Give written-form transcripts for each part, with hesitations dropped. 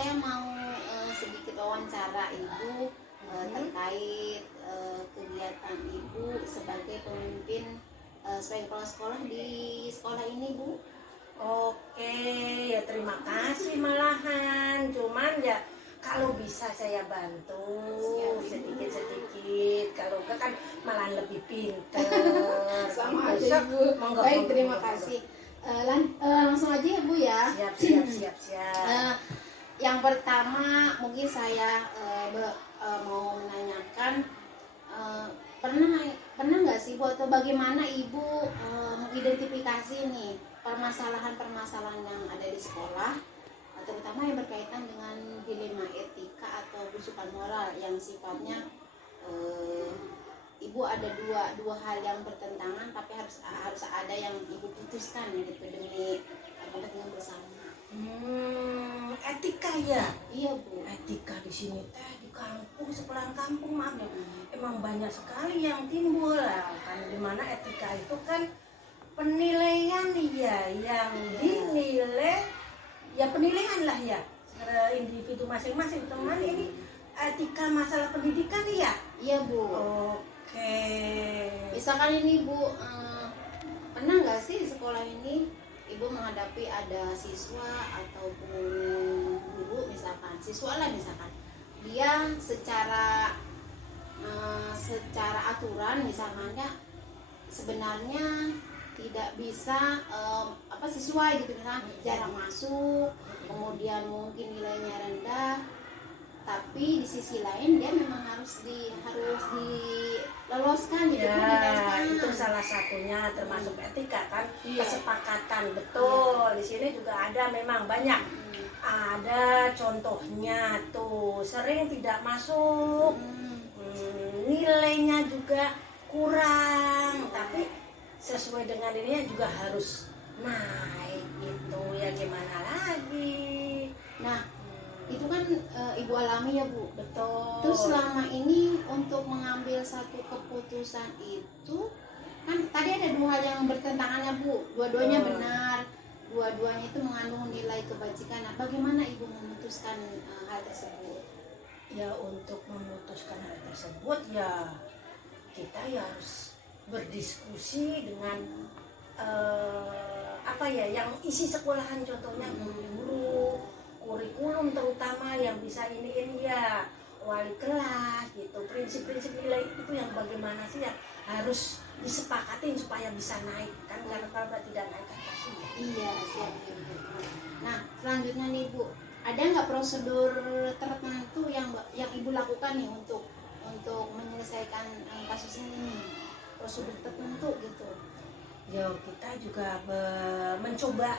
saya mau sedikit wawancara Ibu terkait kegiatan Ibu sebagai pemimpin sebagai kepala sekolah di sekolah ini, Bu. Oke, ya terima kasih malahan. Cuman ya kalau bisa saya bantu sedikit-sedikit. Kalau enggak kan malah lebih pinter. Sama Besok, aja Ibu. monggo, Baik, monggo, terima monggo. kasih. Langsung aja ya Bu ya. Siap. Yang pertama mungkin saya mau menanyakan pernah nggak sih Bu, atau bagaimana Ibu mengidentifikasi nih permasalahan-permasalahan yang ada di sekolah, terutama yang berkaitan dengan dilema etika atau besukan moral yang sifatnya Ibu ada dua hal yang bertentangan, tapi harus ada yang Ibu putuskan gitu demi kepentingan bersama. Etika ya. Iya Bu. Etika di sini di kampung, sepulang kampung maaf ya, emang banyak sekali yang timbul lah kan, dimana etika itu kan penilaian ya, yang dinilai ya penilaian lah ya individu masing-masing. Teman ini etika masalah pendidikan ya. Iya Bu. Oke. Misalkan ini Bu, pernah nggak sih di sekolah ini Ibu menghadapi ada siswa ataupun guru, misalkan siswa lah misalkan dia secara aturan misalnya sebenarnya tidak bisa sesuai gitu, misalnya jarak masuk, kemudian mungkin nilainya rendah, tapi di sisi lain dia memang harus diloloskan gitu. Ya, itu salah satunya termasuk etika kan, kesepakatan. Betul. Di sini juga ada memang banyak. Ada contohnya tuh sering tidak masuk. Nilainya juga kurang, tapi sesuai dengan ininya juga harus naik gitu. Ya gimana lagi? Nah, itu kan Ibu alami ya Bu. Betul. Terus selama ini untuk mengambil satu keputusan itu kan tadi ada dua hal yang bertentangannya Bu. Dua-duanya benar, dua-duanya itu mengandung nilai kebajikan. Nah, bagaimana Ibu memutuskan hal tersebut? Ya untuk memutuskan hal tersebut ya kita ya harus berdiskusi dengan yang isi sekolahan, contohnya guru-guru, kurikulum terutama yang bisa ini ya, wali kelas gitu. Prinsip-prinsip nilai itu yang bagaimana sih yang harus disepakatin supaya bisa naik kan, karena kalau tidak naik kan kasihan. Iya, siap Ibu. Nah, selanjutnya nih Bu, ada nggak prosedur tertentu yang Ibu lakukan nih untuk menyelesaikan kasus ini nih? Prosedur tertentu gitu. Ya kita juga mencoba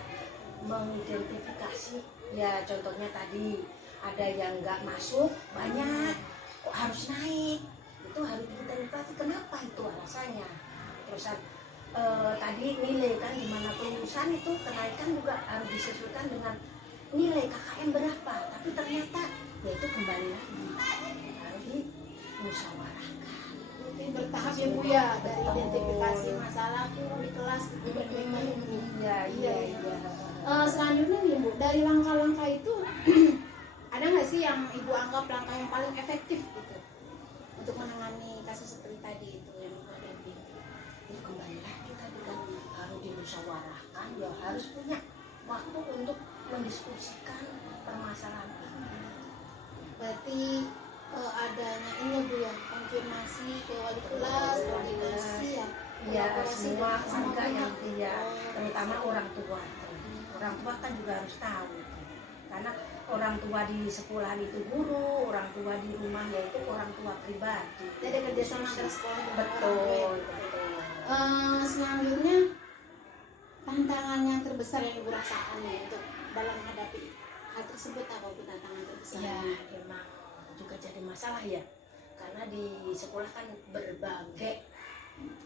mengidentifikasi ya, contohnya tadi ada yang nggak masuk banyak, kok harus naik, itu harus diidentifikasi kenapa itu alasannya. Terus tadi nilai kan, dimana kelulusan itu kenaikan juga harus disesuaikan dengan nilai KKM berapa, tapi ternyata ya itu kembali lagi harus dimusyawarahkan. Bertahap ya Bu ya, dari identifikasi masalahku di kelas gitu. Iya. Selanjutnya nih Bu, dari langkah-langkah itu ada nggak sih yang Ibu anggap langkah yang paling efektif gitu untuk menangani kasus seperti tadi itu yang Ibu hadapi? Itu kembali lagi tadi kan harus dimusyawarahkan, ya harus punya waktu untuk mendiskusikan permasalahan ini. Berarti adanya ini ya Bu ya, konfirmasi ke wali kelas, koordinasi ya. Ya semua warga yang terutama orang tua. Orang tua kan juga harus tahu, karena orang tua di sekolah itu guru, orang tua di rumah yaitu orang tua pribadi. Jadi kerjasama antara sekolah dan Betul. Selanjutnya tantangan yang terbesar yang Ibu rasakan nih untuk dalam menghadapi hal tersebut, apa Bu tantangan terbesar? Ya memang juga jadi masalah ya, karena di sekolah kan berbagai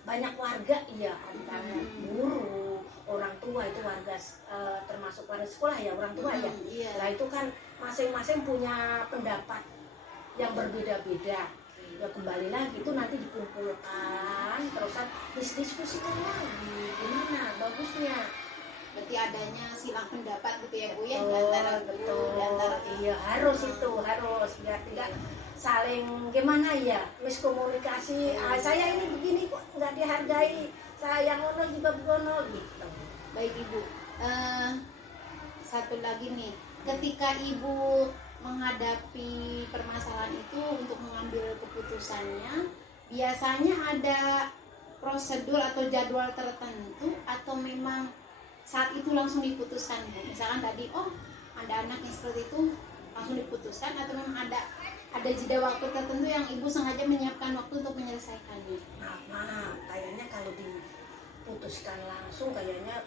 banyak warga ya, antara guru, orang tua itu warga termasuk warga sekolah ya, orang tua ya. Nah itu kan masing-masing punya pendapat yang berbeda-beda. Ya kembali lagi itu nanti dikumpulkan terus diskusikan lagi gimana bagusnya berarti adanya silang pendapat gitu ya Bu ya, di Betul, antara guru, betul. di antara Iya harus itu harus biar tidak saling gimana ya miskomunikasi. Ah, saya ini begini kok nggak dihargai, saya yang ono juga begono gitu. Baik Ibu. Satu lagi nih, ketika Ibu menghadapi permasalahan itu untuk mengambil keputusannya, biasanya ada prosedur atau jadwal tertentu atau memang saat itu langsung diputuskan Bu? Misalkan tadi ada anak yang seperti itu langsung diputuskan, atau memang ada jeda waktu tertentu yang Ibu sengaja menyiapkan waktu untuk menyelesaikannya? Nah, kayaknya kalau diputuskan langsung kayaknya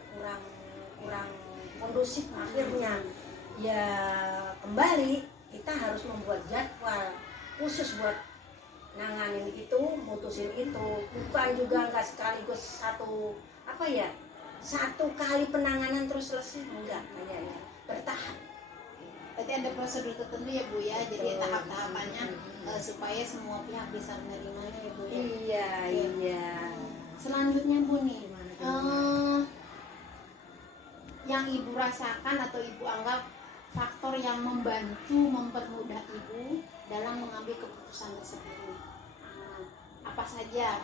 kurang kondusif akhirnya. Ya kembali kita harus membuat jadwal khusus buat nanganin itu, mutusin itu. Bukan juga nggak sekaligus satu kali penanganan terus selesai, enggak, kayaknya bertahap. Berarti ada prosedur tertentu ya Bu ya, jadi Betul. tahap-tahapannya supaya semua pihak bisa menerimanya ya Bu ya. Iya. Selanjutnya Bu nih, Gimana? yang Ibu rasakan atau Ibu anggap faktor yang membantu mempermudah Ibu dalam mengambil keputusan tersebut, apa saja?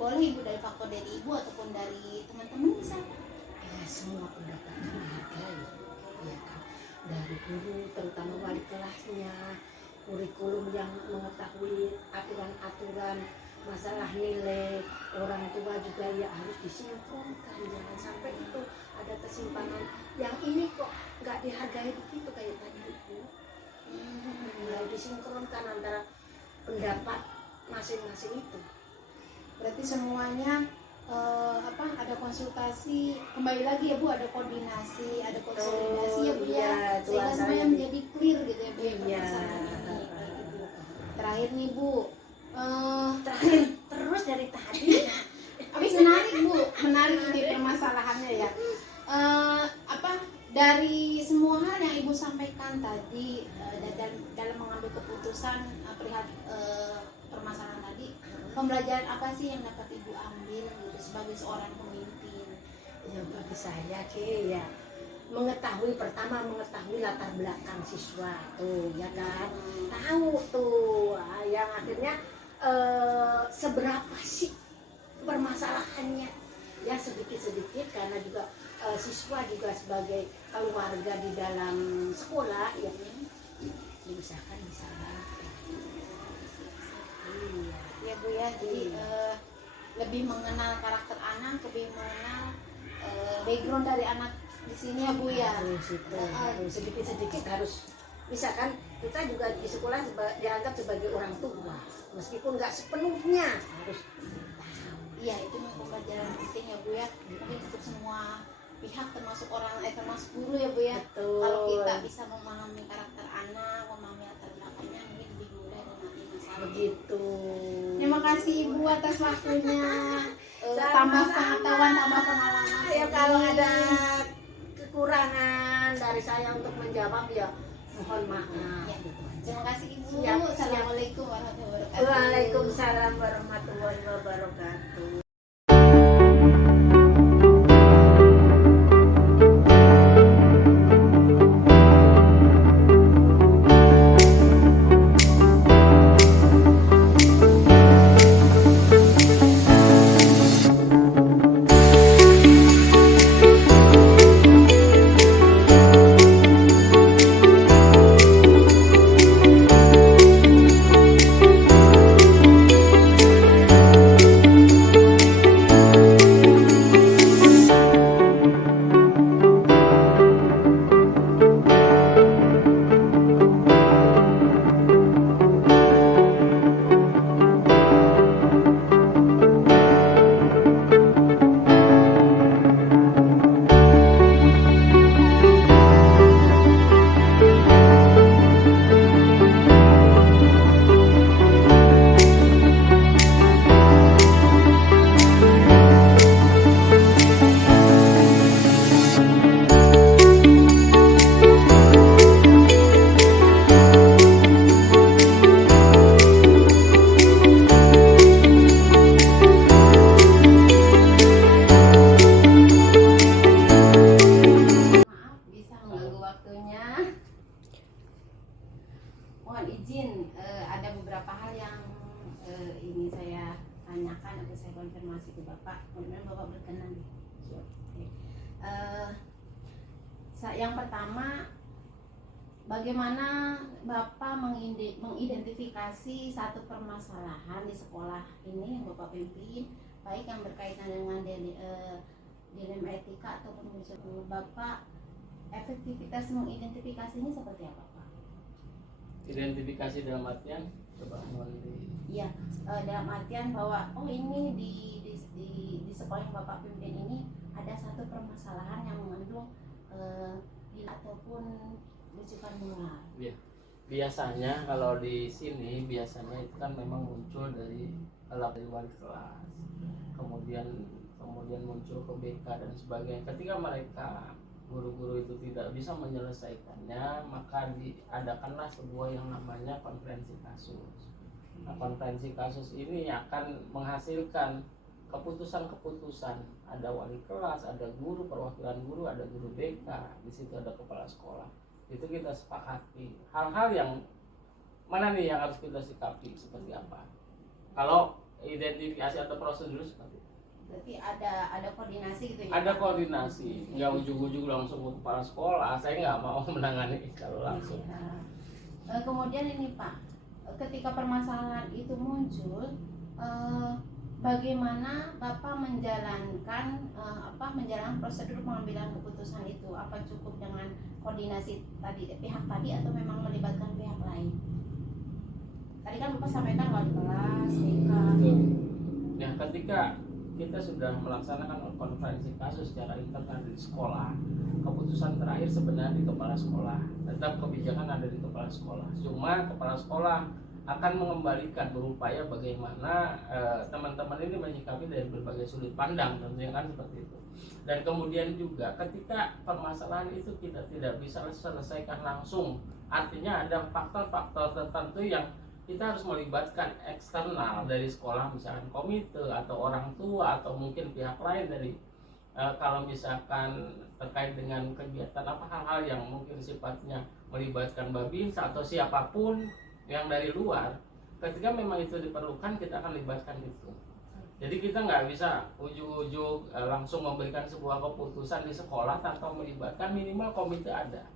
Boleh Ibu dari faktor dari Ibu ataupun dari teman-teman misalkan? Ya semua pendapat dihargai, ya kan. Dari guru, terutama wali kelasnya, kurikulum yang mengetahui aturan-aturan masalah nilai, orang tua juga ya harus disinkronkan, jangan sampai itu ada kesimpangan. Yang ini kok nggak dihargai begitu kayak tadi itu. Harus disinkronkan antara pendapat masing-masing itu. Berarti semuanya ada konsultasi, kembali lagi ya Bu, ada koordinasi, ada konsolidasi ya Bu ya, Iya, sehingga tuan semuanya saya menjadi clear gitu ya Bu ya, Iya. permasalahan ini kayak gitu. Terakhir nih Bu, Terakhir terus dari tadi. habis menarik di permasalahannya ya. Dari semua hal yang Ibu sampaikan tadi dalam mengambil keputusan perihal permasalahan tadi, pembelajaran apa sih yang dapat Ibu ambil gitu sebagai seorang pemimpin? Ya bagi saya ya pertama mengetahui latar belakang siswa tuh ya kan, tahu tuh yang akhirnya seberapa sih permasalahannya ya, sedikit karena juga siswa juga sebagai keluarga di dalam sekolah ya diusahakan bisa banget. Iya. Ya Bu ya, jadi lebih mengenal karakter anak, lebih mengenal background dari anak di sini ya Bu ya. Harus sedikit-sedikit harus, misalkan kita juga di sekolah dianggap sebagai orang tua meskipun nggak sepenuhnya harus tahu. Iya, itu pembelajaran penting ya Bu ya, mungkin untuk semua pihak termasuk termasuk guru ya Bu ya. Betul. Kalau kita bisa memahami karakter anak, memahami latar belakangnya, mungkin lebih mudah mengatasi masalah. Begitu. Terima kasih Ibu atas waktunya. Sama-sama. Tambah pengetahuan, tambah pengalaman. Ya kalau ada kekurangan dari saya untuk menjawab ya mohon maaf. Ya. Terima kasih Ibu. Siap. Assalamualaikum warahmatullahi wabarakatuh. Waalaikumsalam warahmatullahi wabarakatuh. mohon izin, ada beberapa hal yang ini saya tanyakan atau saya konfirmasi ke Bapak. Kemudian Bapak berkenan. Oke. Yang pertama, bagaimana Bapak mengidentifikasi satu permasalahan di sekolah ini yang Bapak pimpin, baik yang berkaitan dengan dilema etika ataupun Bapak efektivitas mengidentifikasinya seperti apa, Pak? Identifikasi dalam artian coba Iya, dalam artian bahwa ini di sekolah yang Bapak pimpin ini ada satu permasalahan yang mengandung ataupun rujukan moral. Ya. Biasanya kalau di sini biasanya itu kan memang muncul dari wali kelas, kemudian muncul ke BK dan sebagainya. Ketika mereka guru-guru itu tidak bisa menyelesaikannya, maka diadakanlah sebuah yang namanya konferensi kasus. Nah, konferensi kasus ini akan menghasilkan keputusan-keputusan. Ada wali kelas, ada guru, perwakilan guru, ada guru BK, di situ ada kepala sekolah. Itu kita sepakati hal-hal yang mana nih yang harus kita sikapi seperti apa. Kalau identifikasi atau prosedur seperti itu. Berarti ada koordinasi gitu ya? Ada koordinasi, nggak ujug-ujug langsung ke kepala sekolah. Saya nggak mau menangani kalau langsung. Kemudian ini Pak, ketika permasalahan itu muncul, bagaimana Bapak menjalankan prosedur pengambilan keputusan itu? Apa cukup dengan koordinasi pihak tadi atau memang melibatkan pihak lain? Tadi kan Bapak sampaikan wali kelas, BK. Ya, ketika kita sudah melaksanakan konferensi kasus secara internal di sekolah, keputusan terakhir sebenarnya di kepala sekolah. Tetap kebijakan ada di kepala sekolah. Cuma kepala sekolah akan mengembalikan, berupaya bagaimana teman-teman ini menyikapi dari berbagai sudut pandang, tentunya kan seperti itu. Dan kemudian juga ketika permasalahan itu kita tidak bisa selesaikan langsung, artinya ada faktor-faktor tertentu yang kita harus melibatkan eksternal dari sekolah, misalkan komite atau orang tua atau mungkin pihak lain dari kalau misalkan terkait dengan kegiatan apa hal-hal yang mungkin sifatnya melibatkan Babinsa atau siapapun yang dari luar. Ketika memang itu diperlukan, kita akan libatkan itu. Jadi kita nggak bisa ujug-ujug langsung memberikan sebuah keputusan di sekolah tanpa melibatkan, minimal komite ada.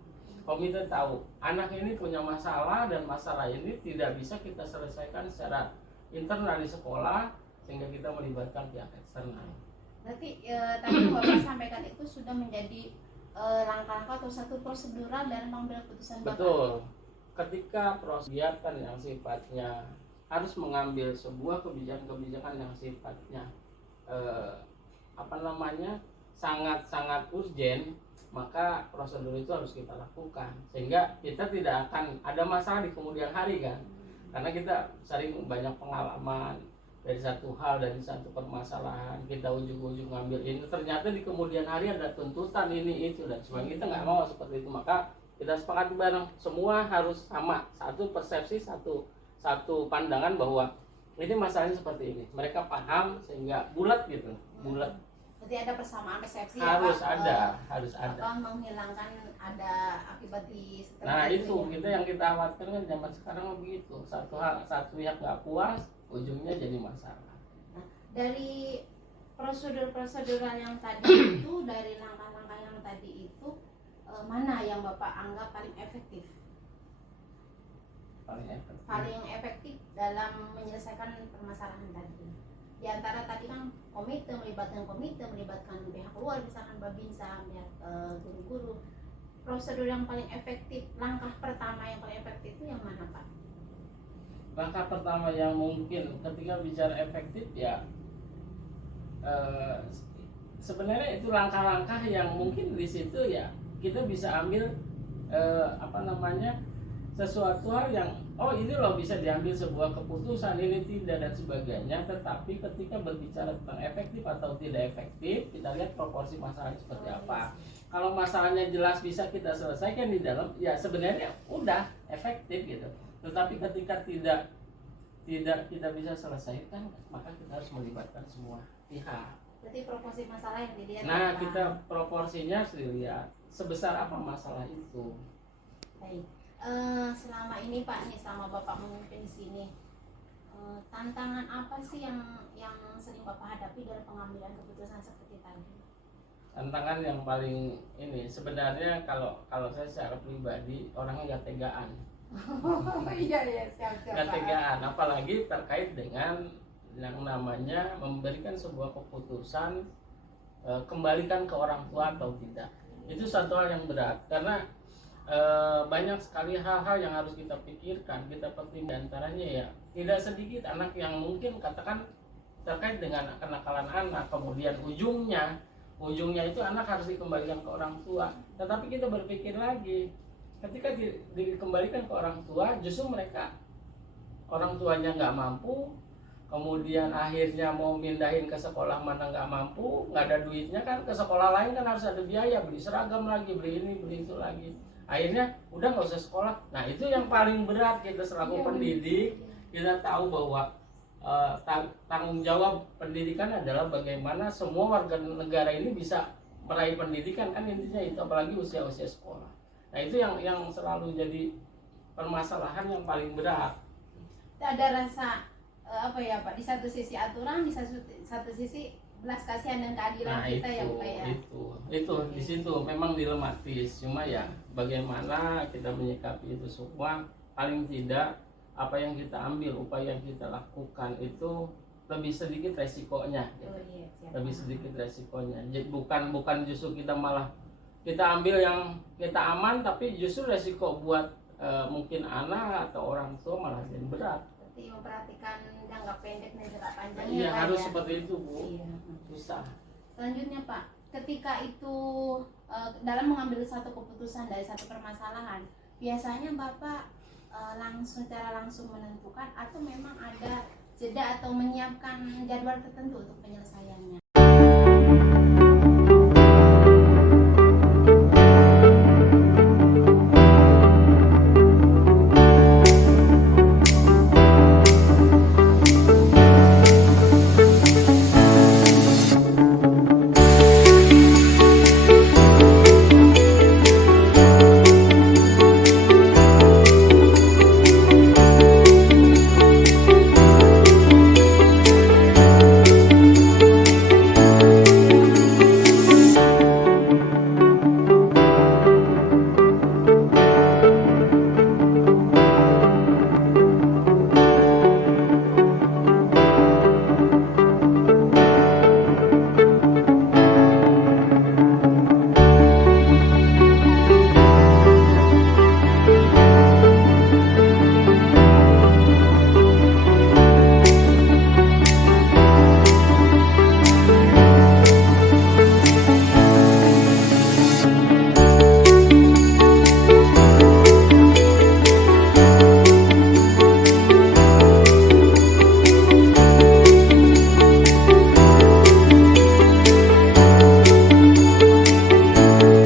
Komite tahu anak ini punya masalah dan masalah ini tidak bisa kita selesaikan secara internal di sekolah, sehingga kita melibatkan pihak eksternal. Berarti tadi yang Bapak sampaikan itu sudah menjadi langkah-langkah atau satu prosedural dalam mengambil keputusan Bapak. Betul. Ketika proses kegiatan yang sifatnya harus mengambil sebuah kebijakan-kebijakan yang sifatnya sangat-sangat urgen, maka prosedur itu harus kita lakukan sehingga kita tidak akan ada masalah di kemudian hari kan, karena kita sering banyak pengalaman dari satu hal, dari satu permasalahan kita ujung-ujung ngambil ini, ternyata di kemudian hari ada tuntutan ini itu dan sebagainya. Kita nggak mau seperti itu, maka kita sepakati bareng semua harus sama, satu persepsi, satu pandangan bahwa ini masalahnya seperti ini, mereka paham sehingga bulat gitu, bulat. Berarti ada persamaan persepsi Harus ya, Pak, harus ada. menghilangkan ada akibat di setelah Nah itu kita yang kita khawatirkan kan zaman sekarang begitu, satu yang nggak puas ujungnya jadi masalah. Nah, dari prosedur yang tadi itu, dari langkah-langkah yang tadi itu, mana yang Bapak anggap paling efektif? Paling efektif dalam menyelesaikan permasalahan tadi. Di antara tadi kan melibatkan pihak luar, misalkan Babinsa, guru-guru. Prosedur yang paling efektif, langkah pertama yang paling efektif itu yang mana, Pak? Langkah pertama yang mungkin ketika bicara efektif ya sebenarnya itu langkah-langkah yang mungkin di situ ya kita bisa ambil sesuatu hal yang ini loh bisa diambil sebuah keputusan, ini tidak dan sebagainya. Tetapi ketika berbicara tentang efektif atau tidak efektif, kita lihat proporsi masalahnya seperti apa. Kalau masalahnya jelas bisa kita selesaikan di dalam, ya sebenarnya udah efektif gitu. Tetapi ketika tidak kita bisa selesaikan, maka kita harus melibatkan semua pihak. Berarti proporsi masalah yang dilihat. Nah, kita proporsinya harus dilihat sebesar apa masalah itu. Baik. Selama selama ini Pak nih, selama Bapak memimpin di sini, tantangan apa sih yang sering Bapak hadapi dalam pengambilan keputusan seperti tadi? Tantangan yang paling ini sebenarnya kalau saya secara pribadi orangnya gak tegaan. Iya siap Gak tegaan, apalagi terkait dengan yang namanya memberikan sebuah keputusan, kembalikan ke orang tua atau tidak. Itu satu hal yang berat karena banyak sekali hal-hal yang harus kita pikirkan, kita pertimbangkan. Antaranya ya tidak sedikit anak yang mungkin katakan terkait dengan kenakalan anak, kemudian ujungnya itu anak harus dikembalikan ke orang tua. Tetapi kita berpikir lagi, ketika dikembalikan ke orang tua, justru mereka orang tuanya nggak mampu, kemudian akhirnya mau mindahin ke sekolah mana nggak mampu, nggak ada duitnya kan, ke sekolah lain kan harus ada biaya, beli seragam lagi, beli ini beli itu lagi, akhirnya udah nggak usah sekolah. Nah itu yang paling berat kita selaku pendidik. Kita tahu bahwa tanggung jawab pendidikan adalah bagaimana semua warga negara ini bisa meraih pendidikan, kan intinya itu, apalagi usia-usia sekolah. Nah itu yang selalu jadi permasalahan yang paling berat. Ada rasa apa ya Pak, di satu sisi aturan, di satu sisi belas kasihan dan keadilan kita ya Pak ya. Itu di situ memang dilematis, cuma ya bagaimana kita menyikapi itu semua. Paling tidak apa yang kita ambil, upaya yang kita lakukan itu lebih sedikit resikonya, lebih sedikit resikonya. Jadi bukan justru kita malah kita ambil yang kita aman, tapi justru resiko buat mungkin anak atau orang tua malah jadi berat. Berarti memperhatikan jangka pendek dan jangka panjangnya. Iya Pak, harus ya? seperti itu Bu. Iya. Susah. Selanjutnya Pak, ketika itu dalam mengambil satu keputusan dari satu permasalahan, biasanya Bapak secara langsung menentukan atau memang ada jeda atau menyiapkan jadwal tertentu untuk penyelesaiannya?